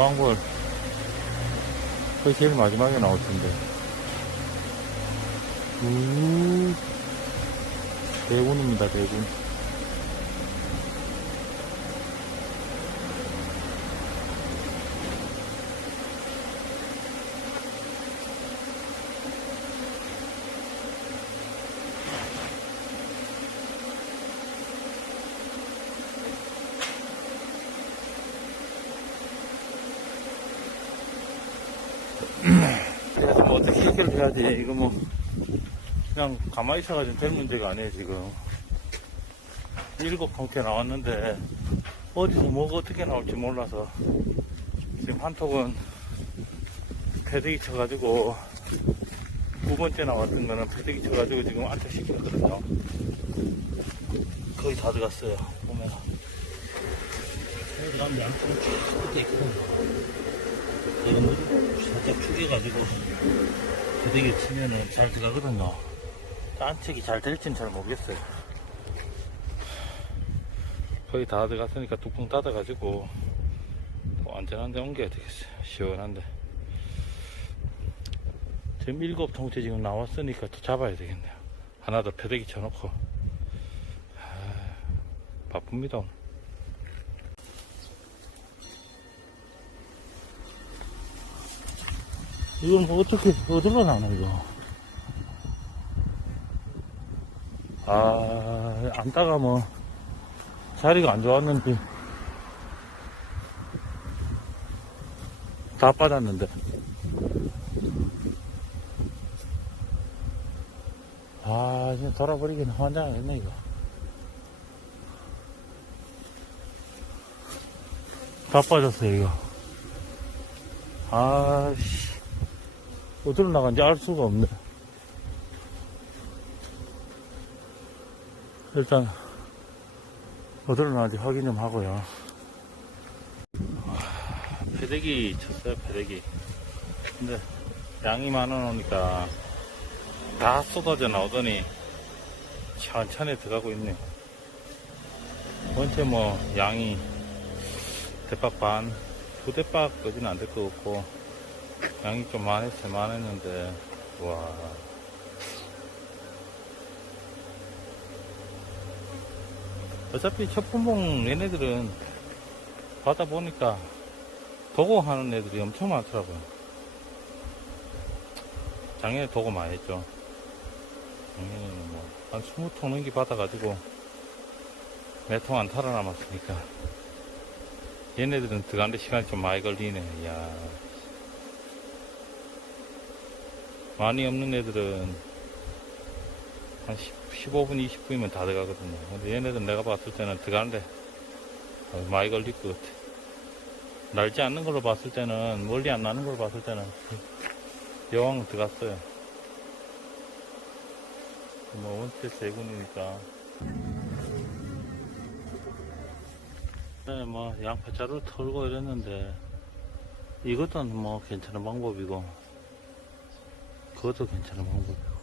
여왕벌 거의 제일 마지막에 나올 텐데. 우 대군입니다 대군 뭐 어떻게 해결을 해야지. 이거 뭐. 그냥 가만히 있어가지고 될 문제가 아니에요 지금. 일곱 통째 나왔는데 어디서 뭐가 어떻게 나올지 몰라서 지금 한톡은 패대기 쳐가지고 두 번째 나왔던 거는 패대기 쳐가지고 지금 안착시켰거든요. 거의 다 들어갔어요 보면 가면 양쪽으로 쭉 있고. 이거 뭐 살짝 축여가지고 부대기 치면은 잘 들어가거든요. 안책이 잘 될지는 잘 모르겠어요. 거의 다 들어갔으니까 뚜껑 닫아가지고 뭐 안전한 데 옮겨야 되겠어요. 시원한데. 지금 일곱 통째 지금 나왔으니까 또 잡아야 되겠네요. 하나 더 패대기 쳐놓고. 아, 바쁩니다. 오늘. 이건 뭐 어떻게, 어디로 나나, 이거. 아, 앉다가 뭐, 자리가 안 좋았는지, 다 빠졌는데. 아, 이제 돌아버리긴 환장하겠네, 이거. 다 빠졌어요, 이거. 아씨. 어디로 나간지 알 수가 없네. 일단, 어디로 나간지 확인 좀 하고요. 아, 패대기 쳤어요, 패대기. 근데, 양이 많아놓으니까, 다 쏟아져 나오더니, 천천히 들어가고 있네요. 원체 뭐, 양이, 대박 반, 두 대박까지는 안 될 것 같고, 양이 좀 많았어 많았는데. 와. 어차피 첫분봉 얘네들은 바다 보니까 도고 하는 애들이 엄청 많더라고요. 작년에 도고 많이 했죠. 작년에는 뭐한 20통 넘게 받아가지고 몇통안 탈아남았으니까. 얘네들은 들어가는데 시간이 좀 많이 걸리네. 이야 많이 없는 애들은 한 10, 15분, 20분이면 다 들어가거든요. 근데 얘네들 내가 봤을 때는 들어가는데 어, 많이 걸릴 것 같아. 날지 않는 걸로 봤을 때는, 멀리 안 나는 걸로 봤을 때는 여왕 들어갔어요. 뭐 원체 세군이니까. 네, 뭐 양파자루 털고 이랬는데 이것도 뭐 괜찮은 방법이고 그것도 괜찮은 방법이고.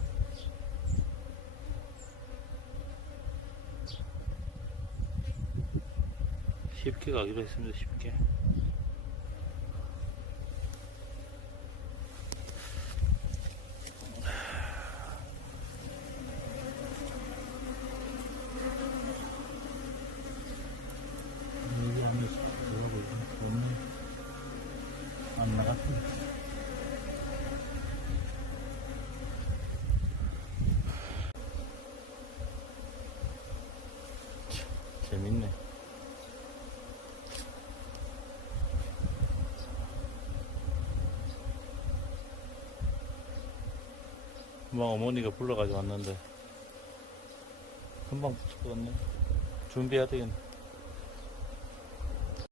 쉽게 가기로 했습니다, 쉽게. 여기 안에 들어가고 있네. 안 나갔습니다. 재밌네. 금방 어머니가 불러가지고 왔는데 금방 같네. 준비해야 되겠네.